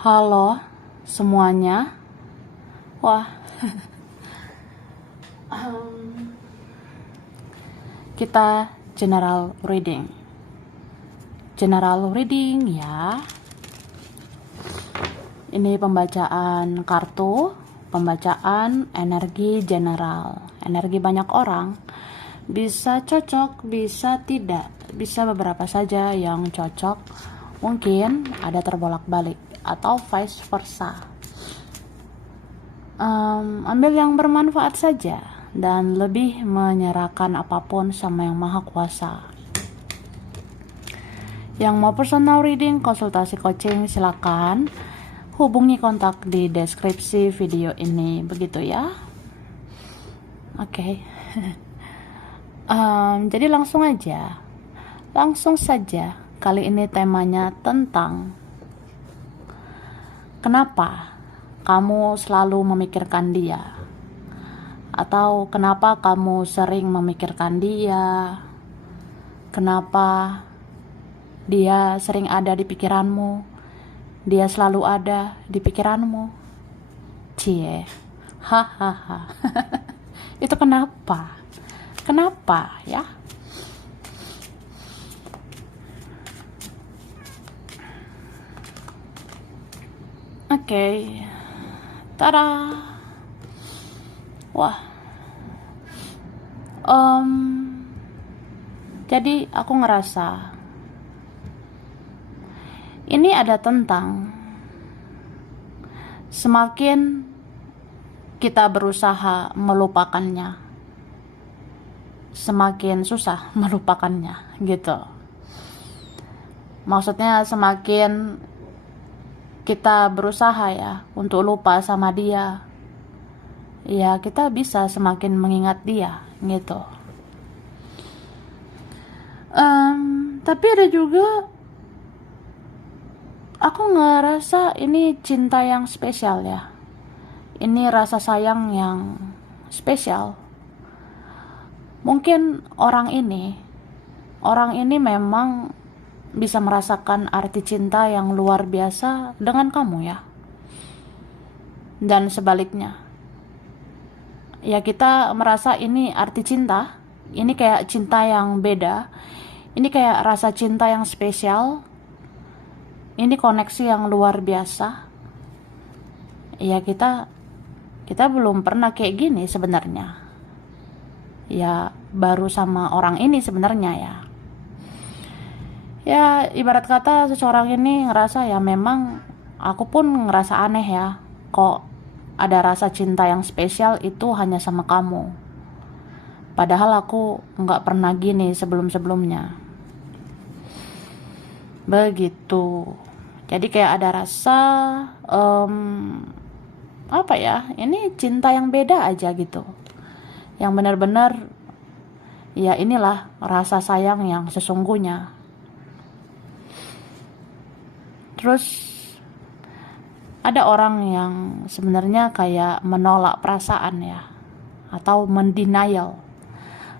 Halo semuanya. Wah, kita general reading. General reading ya. Ini pembacaan kartu, pembacaan energi general. Energi banyak orang. Bisa cocok, bisa tidak. Bisa beberapa saja yang cocok. Mungkin ada terbolak-balik atau vice versa. Ambil yang bermanfaat saja dan lebih menyerahkan apapun sama yang maha kuasa. Yang mau personal reading, konsultasi coaching, silakan hubungi kontak di deskripsi video ini, begitu ya. Oke. Jadi langsung saja kali ini temanya tentang kenapa kamu selalu memikirkan dia, atau kenapa kamu sering memikirkan dia, kenapa dia sering ada di pikiranmu, dia selalu ada di pikiranmu. Cie, hahaha. Itu kenapa ya? Oke. Tada. Wah. Jadi aku ngerasa ini ada tentang semakin kita berusaha melupakannya, semakin susah melupakannya gitu. Maksudnya semakin kita berusaha ya untuk lupa sama dia, ya kita bisa semakin mengingat dia gitu. Tapi ada juga aku ngerasa ini cinta yang spesial ya. Ini rasa sayang yang spesial. Mungkin orang ini memang bisa merasakan arti cinta yang luar biasa dengan kamu ya. Dan sebaliknya. Ya kita merasa ini arti cinta, ini kayak cinta yang beda. Ini kayak rasa cinta yang spesial. Ini koneksi yang luar biasa. Ya kita belum pernah kayak gini sebenarnya. Ya baru sama orang ini sebenarnya ya. Ya ibarat kata seseorang ini ngerasa ya memang aku pun ngerasa aneh ya. Kok ada rasa cinta yang spesial itu hanya sama kamu. Padahal aku nggak pernah gini sebelum-sebelumnya. Begitu. Jadi kayak ada rasa apa ya, ini cinta yang beda aja gitu, yang benar-benar ya inilah rasa sayang yang sesungguhnya. Terus ada orang yang sebenarnya kayak menolak perasaan ya, atau mendenial.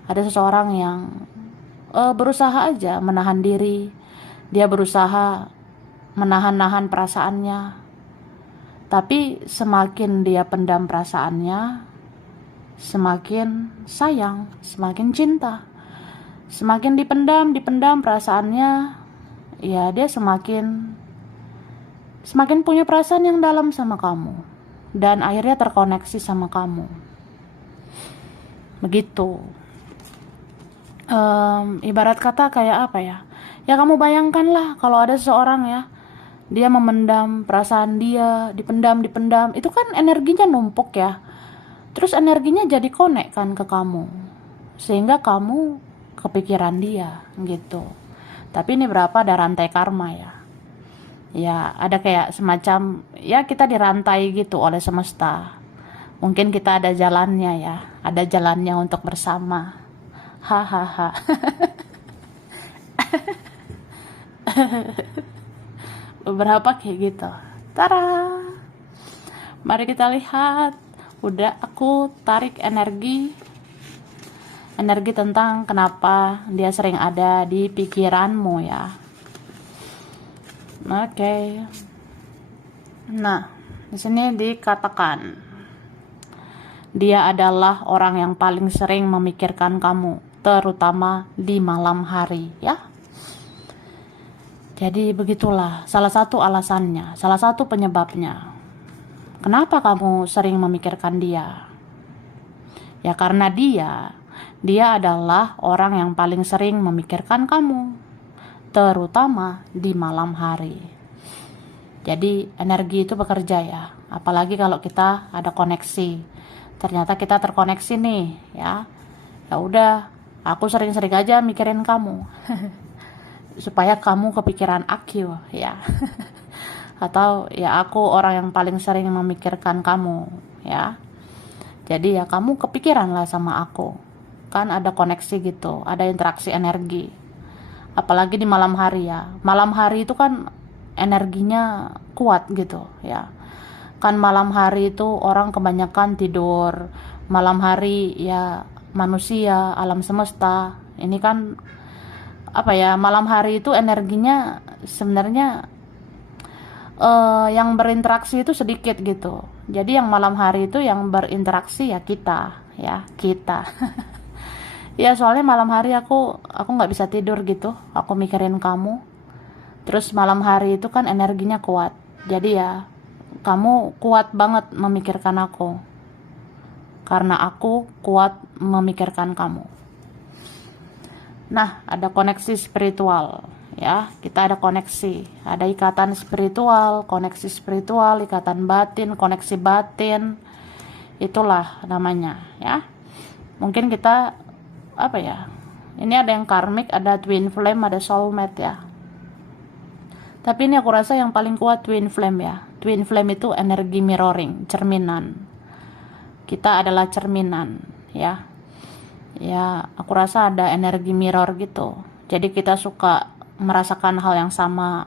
Ada seseorang yang berusaha aja menahan diri, dia berusaha menahan-nahan perasaannya. Tapi semakin dia pendam perasaannya, semakin sayang, semakin cinta. Semakin dipendam perasaannya, ya dia semakin punya perasaan yang dalam sama kamu. Dan akhirnya terkoneksi sama kamu. Begitu. Ibarat kata kayak apa ya? Ya kamu bayangkanlah kalau ada seseorang ya, dia memendam perasaan dia, dipendam, itu kan energinya numpuk ya. Terus energinya jadi konek kan ke kamu, sehingga kamu kepikiran dia gitu. Tapi ini berapa ada rantai karma ya. Ya ada kayak semacam ya kita dirantai gitu oleh semesta. Mungkin kita ada jalannya ya, ada jalannya untuk bersama. Hahaha. Beberapa kayak gitu. Tara. Mari kita lihat. Udah aku tarik energi tentang kenapa dia sering ada di pikiranmu ya. Oke. Nah, di sini dikatakan dia adalah orang yang paling sering memikirkan kamu, terutama di malam hari, ya. Jadi begitulah salah satu alasannya, salah satu penyebabnya. Kenapa kamu sering memikirkan dia? Ya karena dia adalah orang yang paling sering memikirkan kamu, terutama di malam hari. Jadi energi itu bekerja ya, apalagi kalau kita ada koneksi. Ternyata kita terkoneksi nih, ya. Ya udah, aku sering-sering aja mikirin kamu. Supaya kamu kepikiran aku, ya. Atau ya aku orang yang paling sering memikirkan kamu, ya. Jadi ya kamu kepikiran lah sama aku. Kan ada koneksi gitu, ada interaksi energi. Apalagi di malam hari ya. Malam hari itu kan energinya kuat gitu ya. Kan malam hari itu orang kebanyakan tidur. Malam hari ya manusia, alam semesta. Ini kan apa ya, malam hari itu energinya sebenarnya yang berinteraksi itu sedikit gitu. Jadi yang malam hari itu yang berinteraksi ya kita, ya kita. Ya soalnya malam hari aku nggak bisa tidur gitu. Aku mikirin kamu. Terus malam hari itu kan energinya kuat. Jadi ya kamu kuat banget memikirkan aku. Karena aku kuat memikirkan kamu. Nah, ada koneksi spiritual. Ya, kita ada koneksi, ada ikatan spiritual, koneksi spiritual, ikatan batin, koneksi batin, itulah namanya, ya. Mungkin kita apa ya? Ini ada yang karmik, ada twin flame, ada soulmate ya. Tapi ini aku rasa yang paling kuat twin flame ya. Twin flame itu energi mirroring, cerminan. Kita adalah cerminan, ya. Ya, aku rasa ada energi mirror gitu. Jadi kita suka merasakan hal yang sama,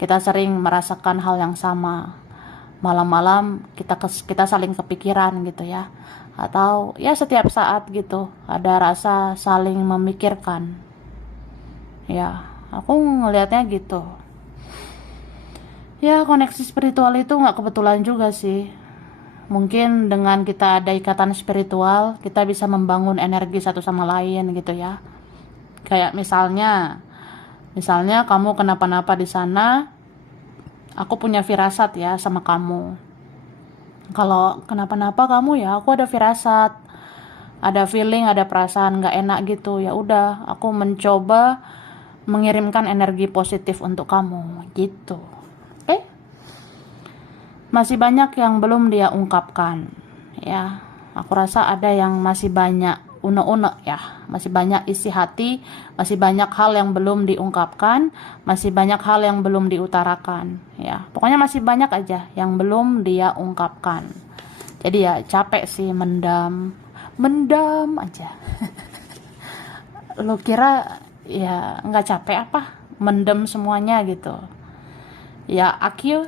kita sering merasakan hal yang sama. Malam-malam kita saling kepikiran gitu ya, atau ya setiap saat gitu ada rasa saling memikirkan. Ya, aku ngelihatnya gitu. Ya, koneksi spiritual itu nggak kebetulan juga sih. Mungkin dengan kita ada ikatan spiritual, kita bisa membangun energi satu sama lain gitu ya. Kayak misalnya kamu kenapa-napa di sana, aku punya firasat ya sama kamu. Kalau kenapa-napa kamu ya, aku ada firasat, ada feeling, ada perasaan nggak enak gitu. Ya udah, aku mencoba mengirimkan energi positif untuk kamu gitu. Oke? Masih banyak yang belum dia ungkapkan. Ya, aku rasa ada yang masih banyak unek-unek ya, masih banyak isi hati, masih banyak hal yang belum diungkapkan, masih banyak hal yang belum diutarakan ya. Pokoknya masih banyak aja yang belum dia ungkapkan. Jadi ya capek sih mendam aja. Lo kira ya nggak capek apa mendem semuanya gitu? Ya aku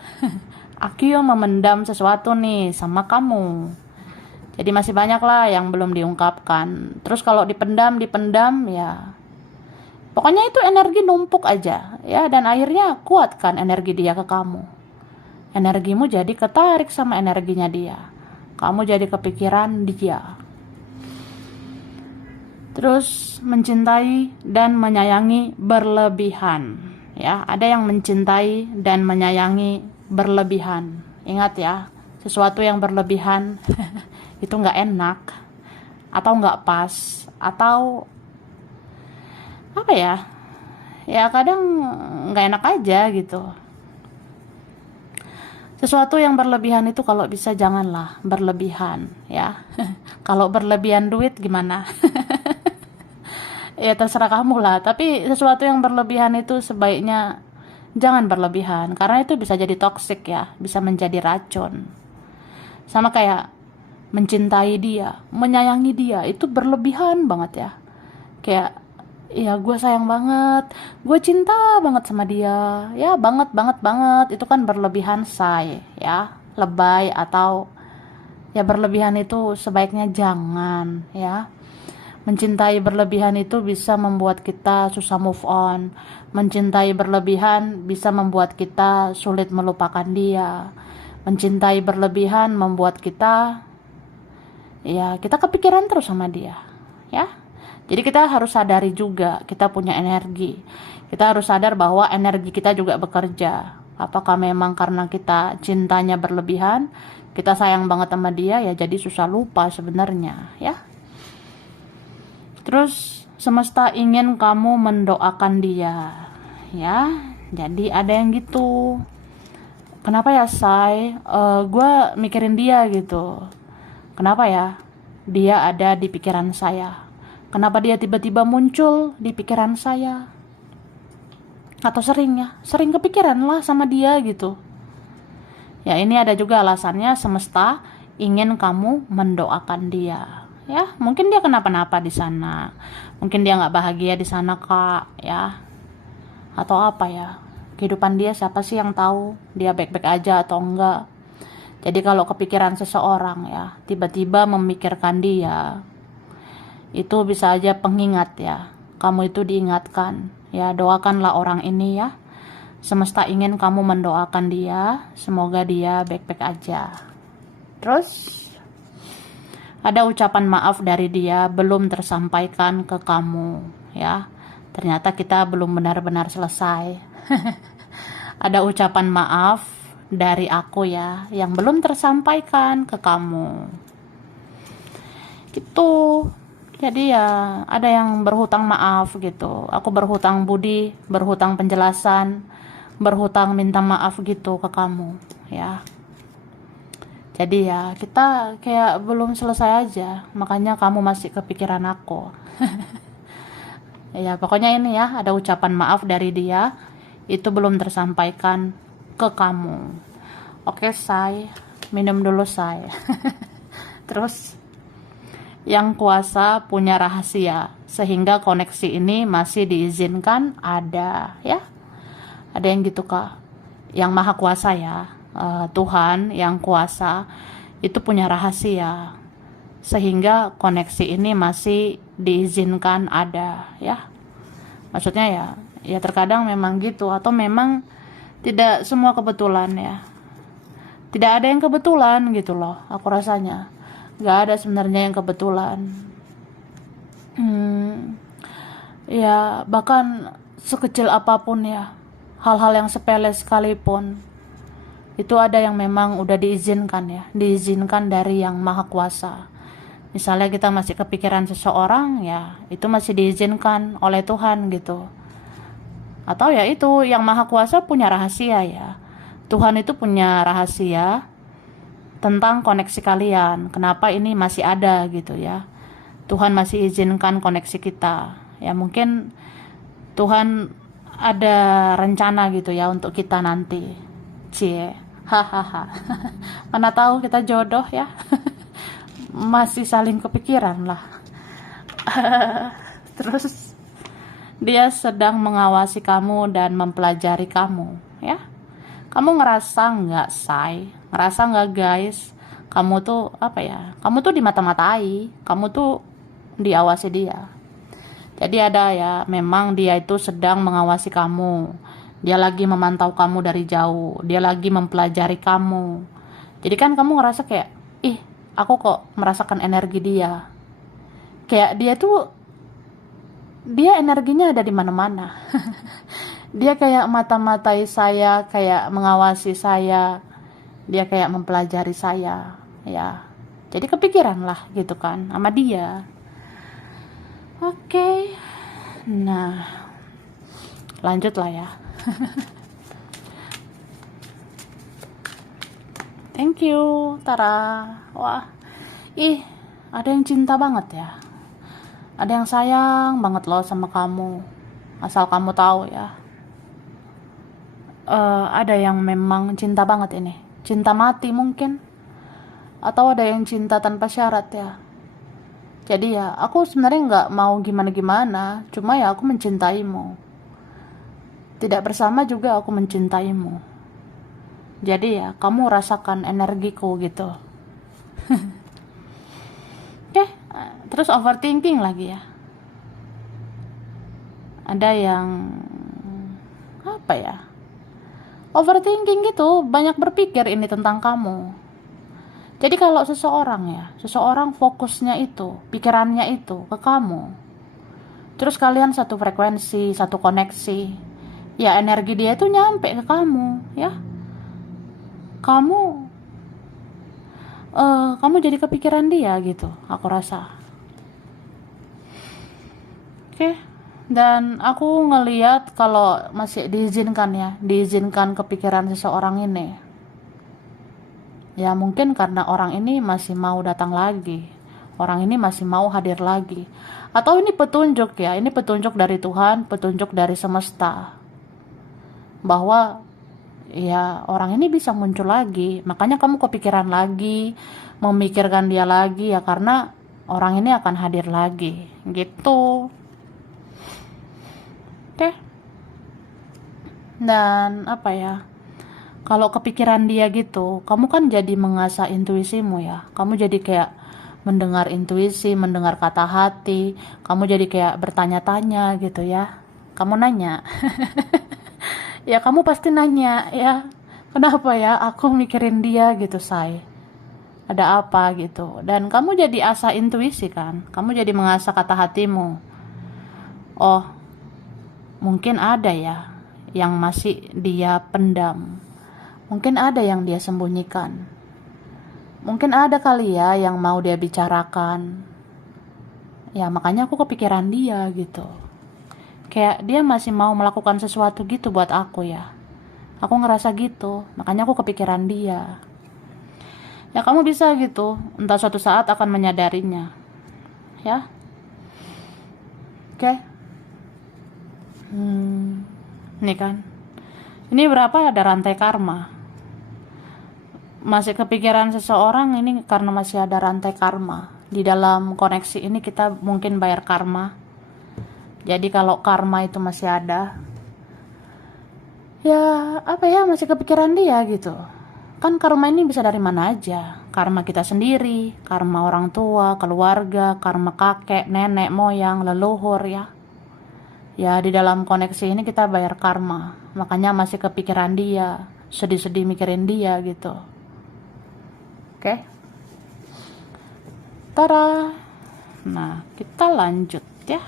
memendam sesuatu nih sama kamu. Jadi masih banyak lah yang belum diungkapkan. Terus kalau dipendam ya. Pokoknya itu energi numpuk aja ya, dan akhirnya kuat kan energi dia ke kamu. Energimu jadi ketarik sama energinya dia. Kamu jadi kepikiran dia. Terus mencintai dan menyayangi berlebihan. Ya, ada yang mencintai dan menyayangi berlebihan. Ingat ya, sesuatu yang berlebihan itu nggak enak, atau nggak pas, atau apa ya, ya kadang nggak enak aja gitu. Sesuatu yang berlebihan itu kalau bisa janganlah berlebihan ya. Kalau berlebihan duit gimana? Ya terserah kamu lah, tapi sesuatu yang berlebihan itu sebaiknya jangan berlebihan, karena itu bisa jadi toksik ya, bisa menjadi racun. Sama kayak mencintai dia, menyayangi dia, itu berlebihan banget ya. Kayak, ya gue sayang banget, gue cinta banget sama dia, ya banget, itu kan berlebihan say, ya, lebay, atau ya berlebihan itu sebaiknya jangan, ya. Mencintai berlebihan itu bisa membuat kita susah move on. Mencintai berlebihan bisa membuat kita sulit melupakan dia. Mencintai berlebihan membuat kita, ya kita kepikiran terus sama dia, ya. Jadi kita harus sadari juga kita punya energi. Kita harus sadar bahwa energi kita juga bekerja. Apakah memang karena kita cintanya berlebihan, kita sayang banget sama dia, ya jadi susah lupa sebenarnya, ya. Terus semesta ingin kamu mendoakan dia, ya. Jadi ada yang gitu. Kenapa ya, Say? Gue mikirin dia gitu. Kenapa ya? Dia ada di pikiran saya. Kenapa dia tiba-tiba muncul di pikiran saya? Atau sering kepikiran lah sama dia gitu. Ya ini ada juga alasannya, semesta ingin kamu mendoakan dia. Ya mungkin dia kenapa-napa di sana. Mungkin dia nggak bahagia di sana, Kak. Ya. Atau apa ya? Kehidupan dia siapa sih yang tahu? Dia baik-baik aja atau enggak? Jadi kalau kepikiran seseorang ya, tiba-tiba memikirkan dia, itu bisa aja pengingat ya. Kamu itu diingatkan. Ya, doakanlah orang ini ya. Semesta ingin kamu mendoakan dia, semoga dia baik-baik aja. Terus ada ucapan maaf dari dia belum tersampaikan ke kamu ya. Ternyata kita belum benar-benar selesai. Ada ucapan maaf dari aku ya yang belum tersampaikan ke kamu. Gitu. Jadi ya ada yang berhutang maaf gitu. Aku berhutang budi, berhutang penjelasan, berhutang minta maaf gitu ke kamu ya. Jadi ya kita kayak belum selesai aja. Makanya kamu masih kepikiran aku. Ya pokoknya ini ya, ada ucapan maaf dari dia, itu belum tersampaikan ke kamu. Oke, Say, minum dulu, Say. Terus yang kuasa punya rahasia, sehingga koneksi ini masih diizinkan ada ya. Ada yang gitu, Kak. Yang maha kuasa ya, Tuhan yang kuasa itu punya rahasia, sehingga koneksi ini masih diizinkan ada ya. Maksudnya ya terkadang memang gitu, atau memang tidak semua kebetulan ya. Tidak ada yang kebetulan gitu loh, aku rasanya. Gak ada sebenarnya yang kebetulan. Ya bahkan sekecil apapun ya, hal-hal yang sepele sekalipun, itu ada yang memang udah diizinkan ya, diizinkan dari yang maha kuasa. Misalnya kita masih kepikiran seseorang ya, itu masih diizinkan oleh Tuhan gitu. Atau ya itu yang maha kuasa punya rahasia ya. Tuhan itu punya rahasia tentang koneksi kalian. Kenapa ini masih ada gitu ya. Tuhan masih izinkan koneksi kita. Ya mungkin Tuhan ada rencana gitu ya untuk kita nanti. Cie. Hahaha. Mana tahu kita jodoh ya. Masih saling kepikiran lah. Terus dia sedang mengawasi kamu dan mempelajari kamu ya. Kamu ngerasa nggak, Say? Ngerasa nggak, guys? Kamu tuh apa ya? Kamu tuh dimata-matai. Kamu tuh diawasi dia. Jadi ada ya, memang dia itu sedang mengawasi kamu. Dia lagi memantau kamu dari jauh. Dia lagi mempelajari kamu. Jadi kan kamu ngerasa kayak, ih, aku kok merasakan energi dia. Kayak dia energinya ada di mana-mana. Dia kayak mata-matai saya, kayak mengawasi saya, dia kayak mempelajari saya, ya. Jadi kepikiran lah gitu kan sama dia. Oke. Nah, lanjut lah ya. Thank you, Tara. Wah, ada yang cinta banget ya. Ada yang sayang banget loh sama kamu. Asal kamu tahu ya. Ada yang memang cinta banget ini, cinta mati mungkin, atau ada yang cinta tanpa syarat ya. Jadi ya aku sebenarnya nggak mau gimana-gimana, cuma ya aku mencintaimu. Tidak bersama juga aku mencintaimu. Jadi ya kamu rasakan energiku gitu. Oke, terus overthinking lagi ya. Ada yang apa ya? overthinking gitu, banyak berpikir ini tentang kamu. Jadi kalau seseorang fokusnya itu, pikirannya itu ke kamu, terus kalian satu frekuensi, satu koneksi, ya energi dia itu nyampe ke kamu, ya. Kamu kamu jadi kepikiran dia gitu, aku rasa. Oke. Dan aku ngeliat kalau masih diizinkan kepikiran seseorang ini. Ya mungkin karena orang ini masih mau datang lagi. Orang ini masih mau hadir lagi. Atau ini petunjuk ya, ini petunjuk dari Tuhan, petunjuk dari semesta. Bahwa ya orang ini bisa muncul lagi. Makanya kamu kepikiran lagi, memikirkan dia lagi ya karena orang ini akan hadir lagi. Gitu. Oke. Dan apa ya? Kalau kepikiran dia gitu, kamu kan jadi mengasah intuisimu ya. Kamu jadi kayak mendengar intuisi, mendengar kata hati. Kamu jadi kayak bertanya-tanya gitu ya. Kamu nanya. Ya kamu pasti nanya ya. Kenapa ya aku mikirin dia gitu, say? Ada apa gitu. Dan kamu jadi asah intuisi kan. Kamu jadi mengasah kata hatimu. Oh, mungkin ada ya yang masih dia pendam. Mungkin ada yang dia sembunyikan. Mungkin ada kali ya yang mau dia bicarakan. Ya makanya aku kepikiran dia gitu. Kayak dia masih mau melakukan sesuatu gitu buat aku ya. Aku ngerasa gitu. Makanya aku kepikiran dia. Ya kamu bisa gitu. Entah suatu saat akan menyadarinya. Ya. Oke. Ini kan. Ini berapa ada rantai karma. Masih kepikiran seseorang ini karena masih ada rantai karma. Di dalam koneksi ini kita mungkin bayar karma. Jadi kalau karma itu masih ada, ya apa ya, masih kepikiran dia gitu. Kan karma ini bisa dari mana aja. Karma kita sendiri, karma orang tua, keluarga, karma kakek, nenek, moyang, leluhur ya. Ya di dalam koneksi ini kita bayar karma. Makanya masih kepikiran dia, sedih-sedih mikirin dia gitu. Oke. Tara. Nah, kita lanjut ya.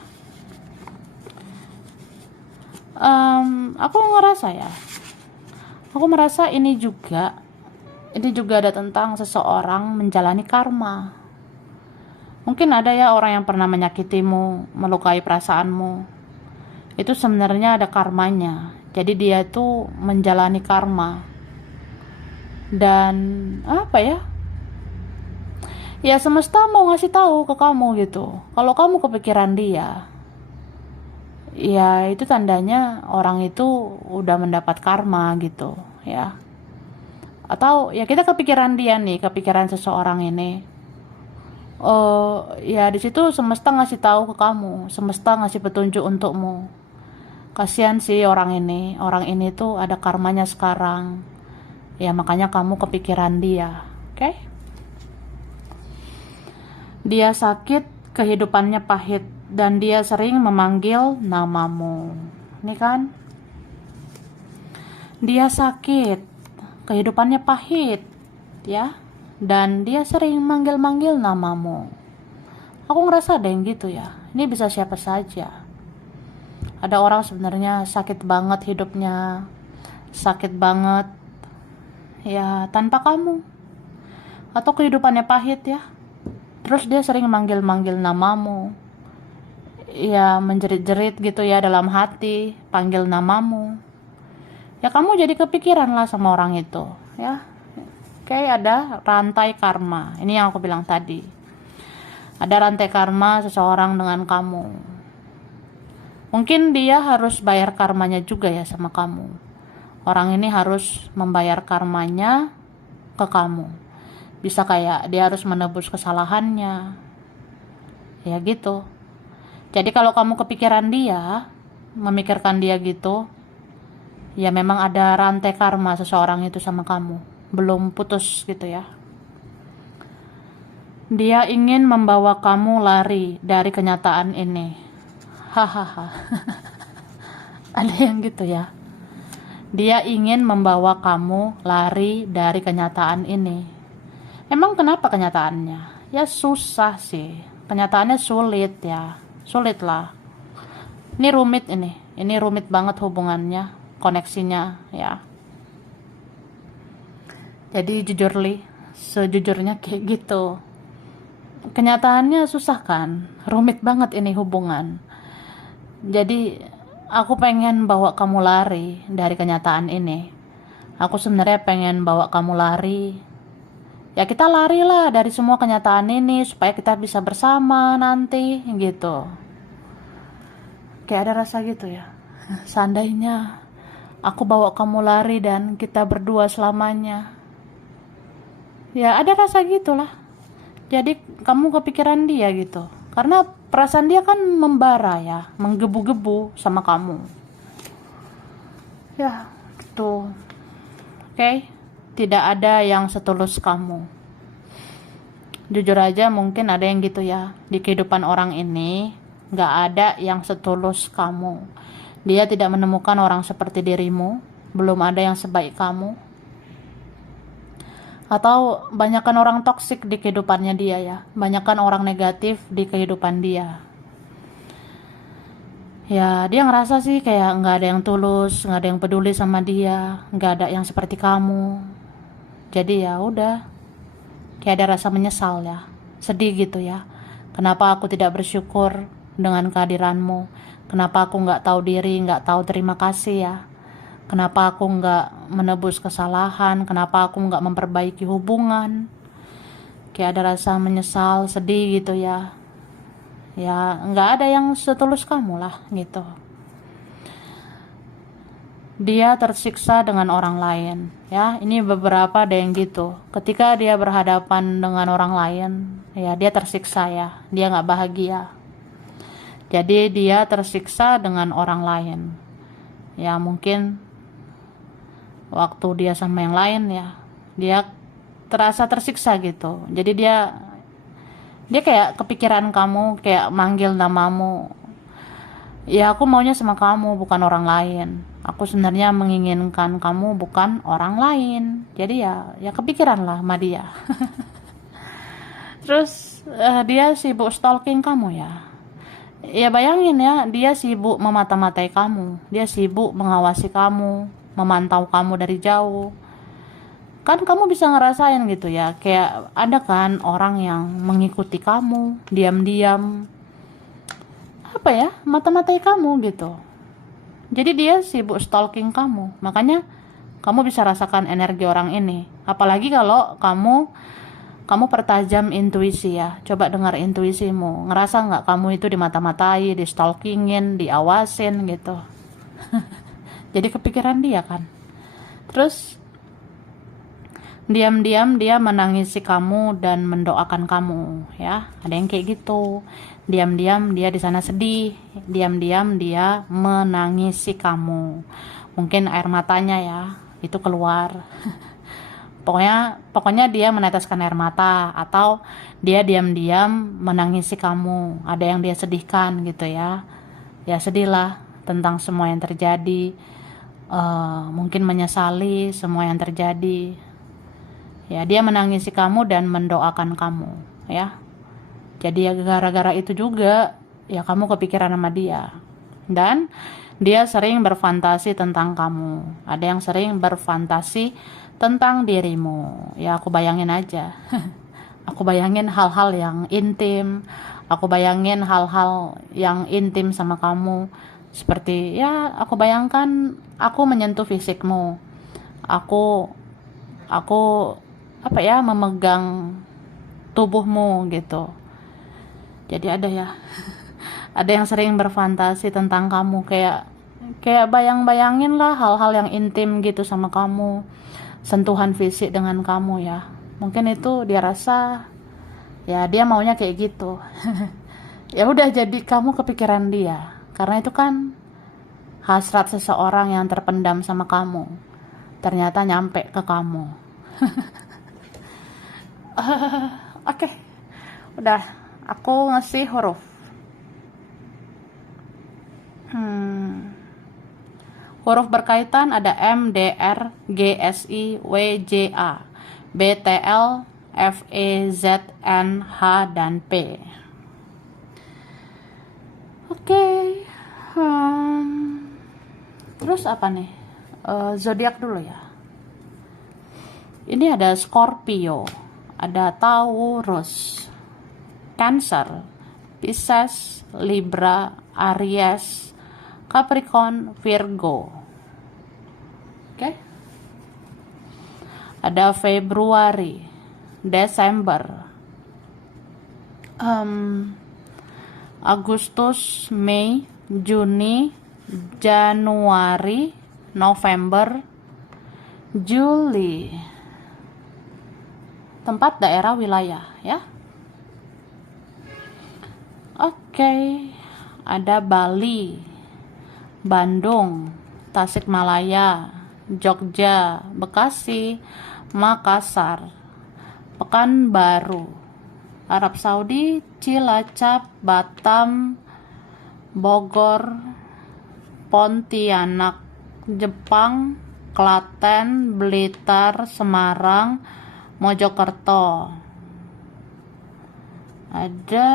Aku ngerasa ya. Aku merasa ini juga ada tentang seseorang menjalani karma. Mungkin ada ya orang yang pernah menyakitimu, melukai perasaanmu. Itu sebenarnya ada karmanya. Jadi dia tuh menjalani karma. Dan apa ya? Ya semesta mau ngasih tahu ke kamu gitu. Kalau kamu kepikiran dia, ya itu tandanya orang itu udah mendapat karma gitu ya. Atau ya kita kepikiran dia nih, kepikiran seseorang ini. Ya di situ semesta ngasih tahu ke kamu, semesta ngasih petunjuk untukmu. Kasihan sih orang ini tuh ada karmanya sekarang. Ya makanya kamu kepikiran dia, oke? Dia sakit, kehidupannya pahit, dan dia sering memanggil namamu. Ini kan? Dia sakit, kehidupannya pahit, ya. Dan dia sering manggil-manggil namamu. Aku ngerasa ada yang gitu ya. Ini bisa siapa saja. Ada orang sebenarnya sakit banget hidupnya. Sakit banget. Ya, tanpa kamu. Atau kehidupannya pahit ya. Terus dia sering manggil-manggil namamu. Ya menjerit-jerit gitu ya dalam hati. Panggil namamu. Ya kamu jadi kepikiran lah sama orang itu. Ya. Kayak ada rantai karma. Ini yang aku bilang tadi. Ada rantai karma seseorang dengan kamu. Mungkin dia harus bayar karmanya juga ya sama kamu. Orang ini harus membayar karmanya ke kamu. Bisa kayak dia harus menebus kesalahannya. Ya gitu. Jadi kalau kamu kepikiran dia, memikirkan dia gitu, ya memang ada rantai karma seseorang itu sama kamu. Belum putus gitu ya. Dia ingin membawa kamu lari dari kenyataan ini. Hahaha. Ada yang gitu ya. Dia ingin membawa kamu lari dari kenyataan ini. Emang kenapa kenyataannya? Ya susah sih. Kenyataannya sulit ya. Sulit lah. Ini rumit ini. Ini rumit banget hubungannya, koneksinya ya. Jadi jujur li, sejujurnya kayak gitu. Kenyataannya susah kan? Rumit banget ini hubungan. Jadi aku pengen bawa kamu lari dari kenyataan ini. Aku sebenarnya pengen bawa kamu lari. Ya kita larilah dari semua kenyataan ini supaya kita bisa bersama nanti gitu. Kayak ada rasa gitu ya. Seandainya aku bawa kamu lari dan kita berdua selamanya. Ya ada rasa gitulah. Jadi kamu kepikiran dia gitu. Karena perasaan dia kan membara ya, menggebu-gebu sama kamu. Ya, gitu. Oke. Tidak ada yang setulus kamu. Jujur aja mungkin ada yang gitu ya. Di kehidupan orang ini gak ada yang setulus kamu. Dia tidak menemukan orang seperti dirimu. Belum ada yang sebaik kamu. Atau banyakkan orang toksik di kehidupannya dia ya. Banyakkan orang negatif di kehidupan dia. Ya dia ngerasa sih kayak gak ada yang tulus, gak ada yang peduli sama dia, gak ada yang seperti kamu. Jadi ya udah, kayak ada rasa menyesal ya, sedih gitu ya. Kenapa aku tidak bersyukur dengan kehadiranmu? Kenapa aku gak tahu diri, gak tahu terima kasih ya? Kenapa aku nggak menebus kesalahan? Kenapa aku nggak memperbaiki hubungan? Kayak ada rasa menyesal, sedih gitu ya. Ya nggak ada yang setulus kamu lah gitu. Dia tersiksa dengan orang lain. Ya ini beberapa ada yang gitu. Ketika dia berhadapan dengan orang lain, ya dia tersiksa ya. Dia nggak bahagia. Jadi dia tersiksa dengan orang lain. Ya mungkin waktu dia sama yang lain ya dia terasa tersiksa gitu. Jadi dia kayak kepikiran kamu, kayak manggil namamu. Ya aku maunya sama kamu bukan orang lain. Aku sebenarnya menginginkan kamu bukan orang lain. Jadi ya kepikiran lah sama dia. Terus dia sibuk stalking kamu ya. Ya bayangin ya, dia sibuk memata-matai kamu. Dia sibuk mengawasi kamu, memantau kamu dari jauh. Kan kamu bisa ngerasain gitu ya, kayak ada kan orang yang mengikuti kamu diam-diam, apa ya, mata-matai kamu gitu. Jadi dia sibuk stalking kamu. Makanya kamu bisa rasakan energi orang ini. Apalagi kalau kamu pertajam intuisi ya. Coba dengar intuisimu. Ngerasa nggak kamu itu dimata-matai, di stalkingin, diawasin gitu. Jadi kepikiran dia kan. Terus diam-diam dia menangisi kamu dan mendoakan kamu ya. Ada yang kayak gitu. Diam-diam dia di sana sedih. Diam-diam dia menangisi kamu. Mungkin air matanya ya itu keluar. Pokoknya dia meneteskan air mata atau dia diam-diam menangisi kamu. Ada yang dia sedihkan gitu ya. Ya sedihlah tentang semua yang terjadi. Mungkin menyesali semua yang terjadi. Ya dia menangisi kamu dan mendoakan kamu ya. Jadi ya gara-gara itu juga ya kamu kepikiran sama dia. Dan dia sering berfantasi tentang kamu. Ada yang sering berfantasi tentang dirimu. Ya aku bayangin aja. Aku bayangin hal-hal yang intim. Aku bayangin hal-hal yang intim sama kamu. Seperti ya aku bayangkan aku menyentuh fisikmu. Aku apa ya, memegang tubuhmu gitu. Jadi ada ya. Ada yang sering berfantasi tentang kamu, kayak bayang-bayangin lah hal-hal yang intim gitu sama kamu. Sentuhan fisik dengan kamu ya. Mungkin itu dia rasa ya dia maunya kayak gitu. Ya udah jadi kamu kepikiran dia. Karena itu kan hasrat seseorang yang terpendam sama kamu. Ternyata nyampe ke kamu. Oke. Udah, aku ngasih huruf. Huruf berkaitan ada M, D, R, G, S, I, W, J, A, B, T, L, F, E, Z, N, H, dan P. Oke. Terus apa nih? Zodiak dulu ya. Ini ada Scorpio, ada Taurus, Cancer, Pisces, Libra, Aries, Capricorn, Virgo. Oke. Ada Februari, Desember, Agustus, Mei, Juni, Januari, November, Juli. Tempat, daerah, wilayah ya. Oke. Ada Bali, Bandung, Tasikmalaya, Jogja, Bekasi, Makassar, Pekanbaru, Arab Saudi, Cilacap, Batam, Bogor, Pontianak, Jepang, Klaten, Blitar, Semarang, Mojokerto. Ada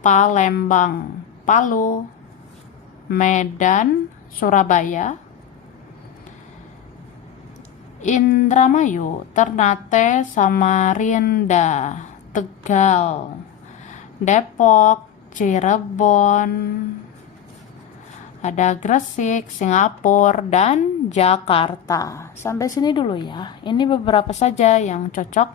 Palembang, Palu, Medan, Surabaya, Indramayu, Ternate, Samarinda, Tegal, Depok, Cirebon, ada Gresik, Singapura, dan Jakarta. Sampai sini dulu ya. Ini beberapa saja yang cocok,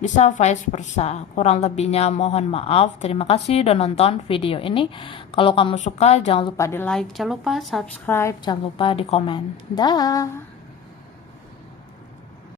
bisa vice versa. Kurang lebihnya mohon maaf. Terima kasih udah nonton video ini. Kalau kamu suka, jangan lupa di like, jangan lupa subscribe, jangan lupa di komen. Dah.